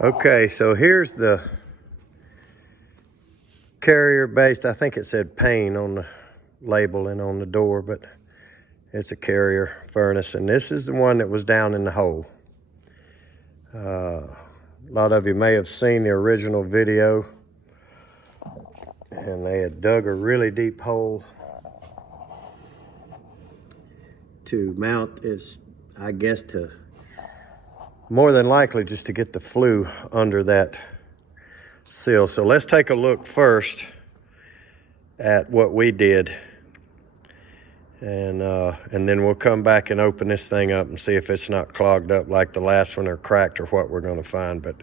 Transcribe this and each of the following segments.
Okay, so here's the carrier based, I think it said Payne on the label and on the door, but it's a carrier furnace, and this is the one that was down in the hole. A lot of you may have seen the original video, and they had dug a really deep hole to mount its, I guess, to more than likely just to get the flue under that seal. So let's take a look first at what we did, and then we'll come back and open this thing up and see if it's not clogged up like the last one or cracked or what we're going to find. But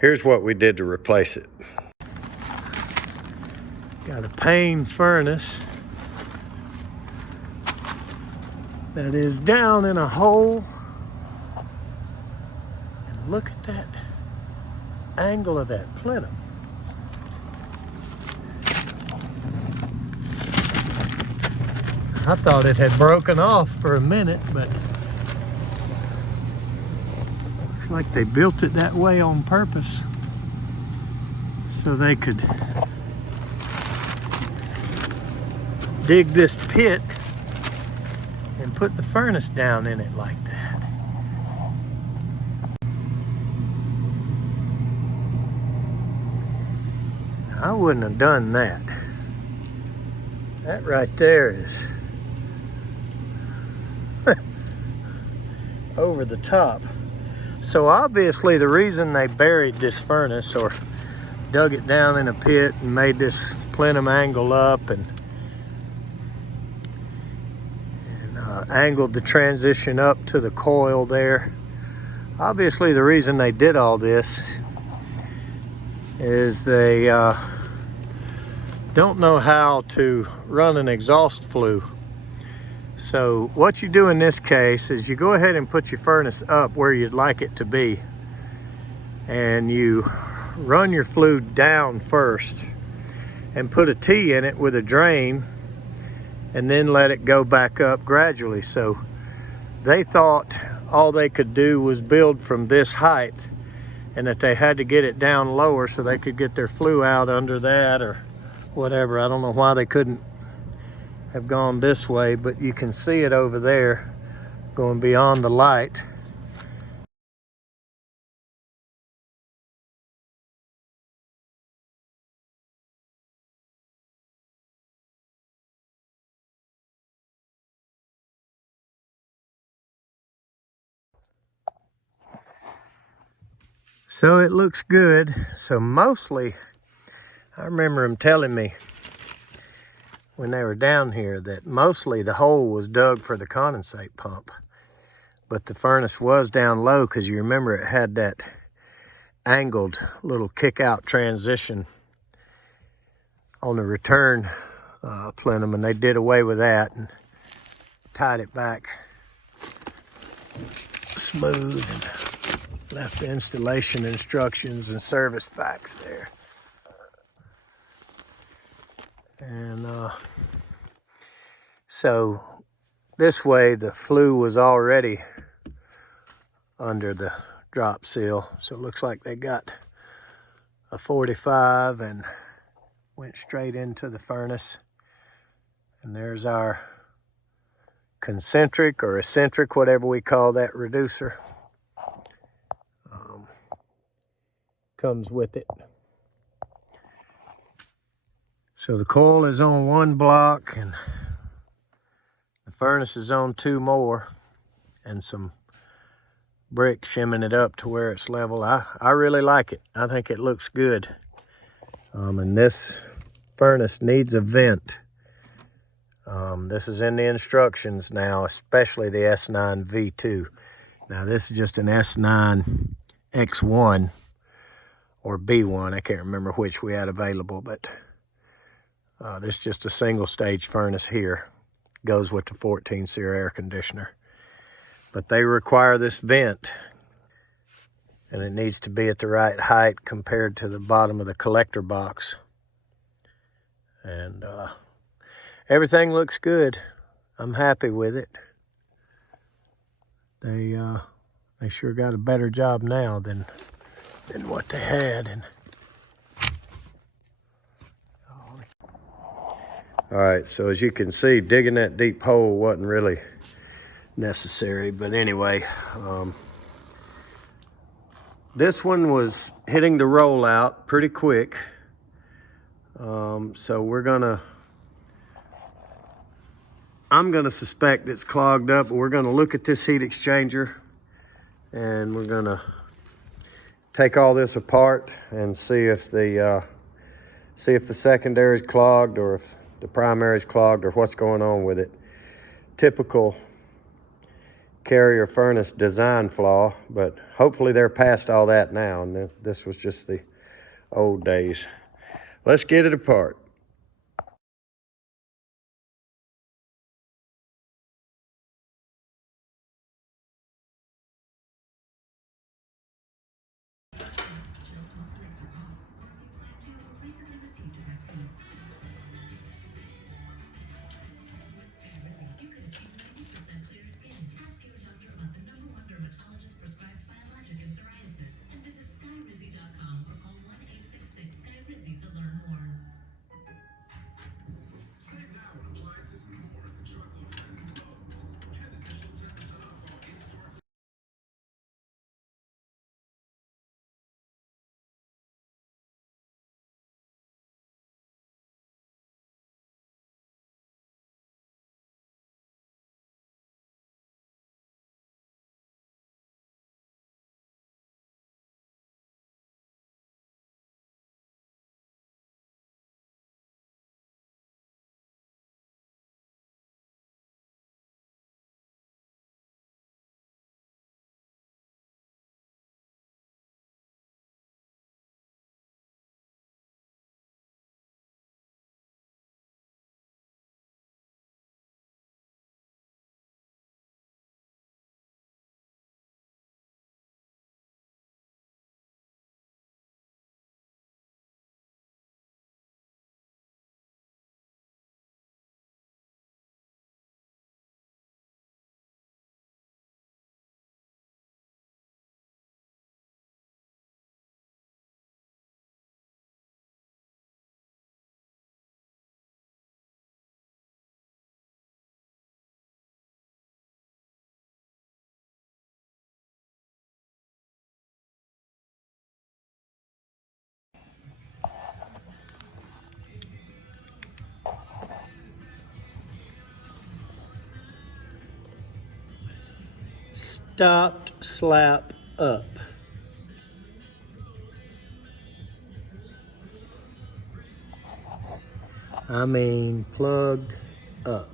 here's what we did to replace it. Got a Payne furnace that is down in a hole, and look at that angle of that plenum. I thought it had broken off for a minute, but looks like they built it that way on purpose so they could dig this pit and put the furnace down in it like that. I wouldn't have done that. That right there is over the top. So obviously the reason they buried this furnace or dug it down in a pit and made this plenum angle up and angled the transition up to the coil there. Obviously the reason they did all this is they don't know how to run an exhaust flue. So what you do in this case is you go ahead and put your furnace up where you'd like it to be, and you run your flue down first and put a T in it with a drain, and then let it go back up gradually. So they thought all they could do was build from this height, and that they had to get it down lower so they could get their flue out under that or whatever. I don't know why they couldn't have gone this way, but you can see it over there going beyond the light. So it looks good. So mostly, I remember them telling me when they were down here that mostly the hole was dug for the condensate pump, but the furnace was down low because you remember it had that angled little kick out transition on the return plenum, and they did away with that and tied it back smooth and left the installation instructions and service facts there. And so this way the flue was already under the drop seal, so it looks like they got a 45 and went straight into the furnace. And there's our concentric or eccentric, whatever we call that reducer, comes with it. So the coil is on one block and the furnace is on two more, and some brick shimming it up to where it's level. I really like it. I think it looks good. And this furnace needs a vent. This is in the instructions now, especially the S9 V2. Now this is just an S9 X1 or B1. I can't remember which we had available, but this is just a single stage furnace here. Goes with the 14 SEER air conditioner. But they require this vent, and it needs to be at the right height compared to the bottom of the collector box. And everything looks good. I'm happy with it. They sure got a better job now than than what they had. And all right, so as you can see, digging that deep hole wasn't really necessary, but anyway, this one was hitting the rollout pretty quick. So I'm gonna suspect it's clogged up, but we're gonna look at this heat exchanger and we're gonna take all this apart and see if the secondary is clogged or if the primary is clogged or what's going on with it. Typical carrier furnace design flaw, but hopefully they're past all that now, and this was just the old days. Let's get it apart. Stopped slap up. I mean, plugged up.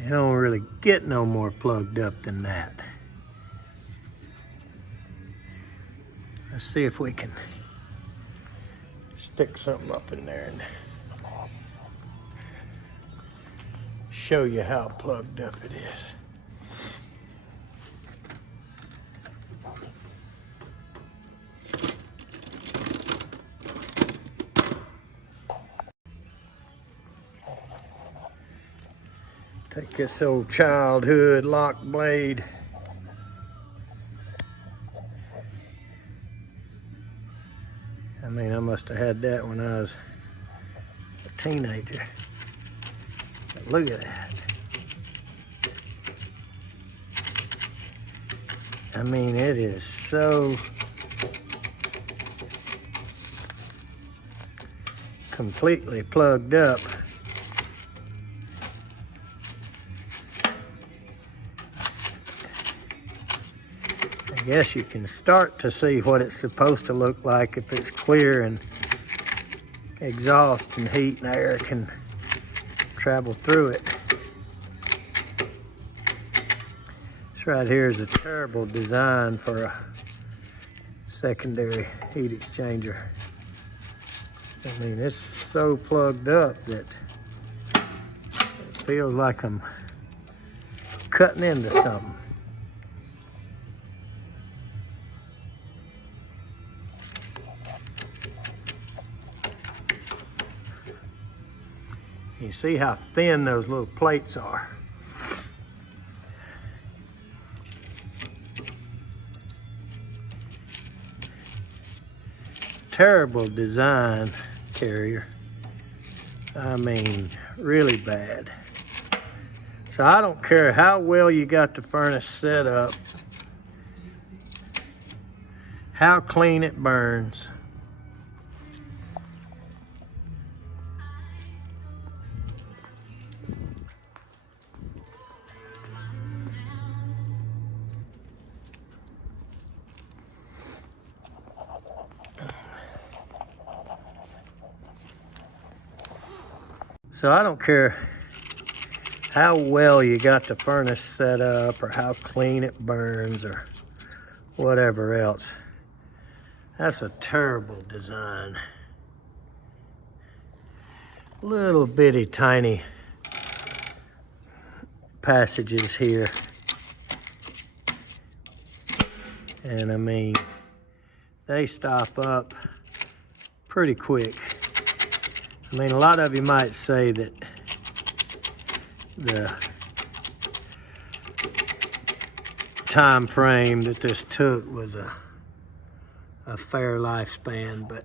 You don't really get no more plugged up than that. Let's see if we can stick something up in there and show you how plugged up it is. Take this old childhood lock blade. I mean, I must have had that when I was a teenager. But look at that. I mean, it is so completely plugged up. I guess you can start to see what it's supposed to look like if it's clear and exhaust and heat and air can travel through it. This right here is a terrible design for a secondary heat exchanger. I mean, it's so plugged up that it feels like I'm cutting into something. You see how thin those little plates are. terrible design carrier. I mean, really bad. So I don't care how well you got the furnace set up, how clean it burns. So I don't care how well you got the furnace set up or how clean it burns or whatever else. That's a terrible design. Little bitty tiny passages here. And I mean, they stop up pretty quick. I mean, a lot of you might say that the time frame that this took was a fair lifespan, but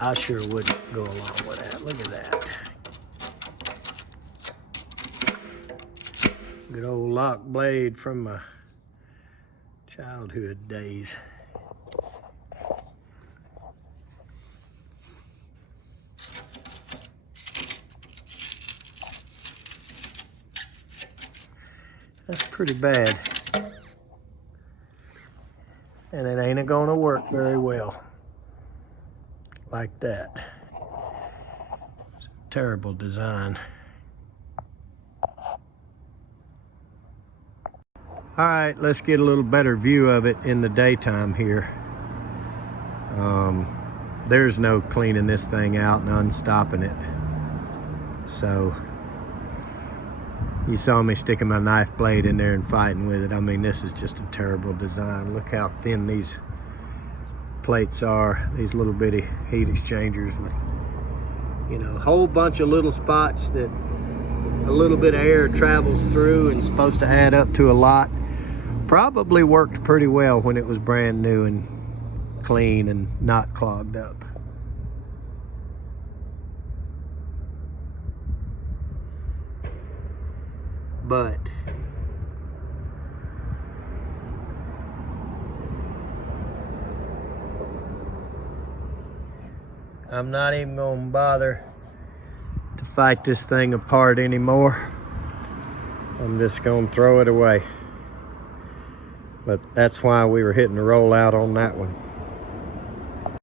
I sure wouldn't go along with that. Look at that. Good old lock blade from my childhood days. That's pretty bad. And it ain't gonna work very well like that. It's a terrible design. All right, let's get a little better view of it in the daytime here. There's no cleaning this thing out and unstopping it. So you saw me sticking my knife blade in there and fighting with it. I mean, this is just a terrible design. Look how thin these plates are, these little bitty heat exchangers. You know, a whole bunch of little spots that a little bit of air travels through and supposed to add up to a lot. Probably worked pretty well when it was brand new and clean and not clogged up. But I'm not even gonna bother to fight this thing apart anymore. I'm just gonna throw it away. But that's why we were hitting the roll out on that one.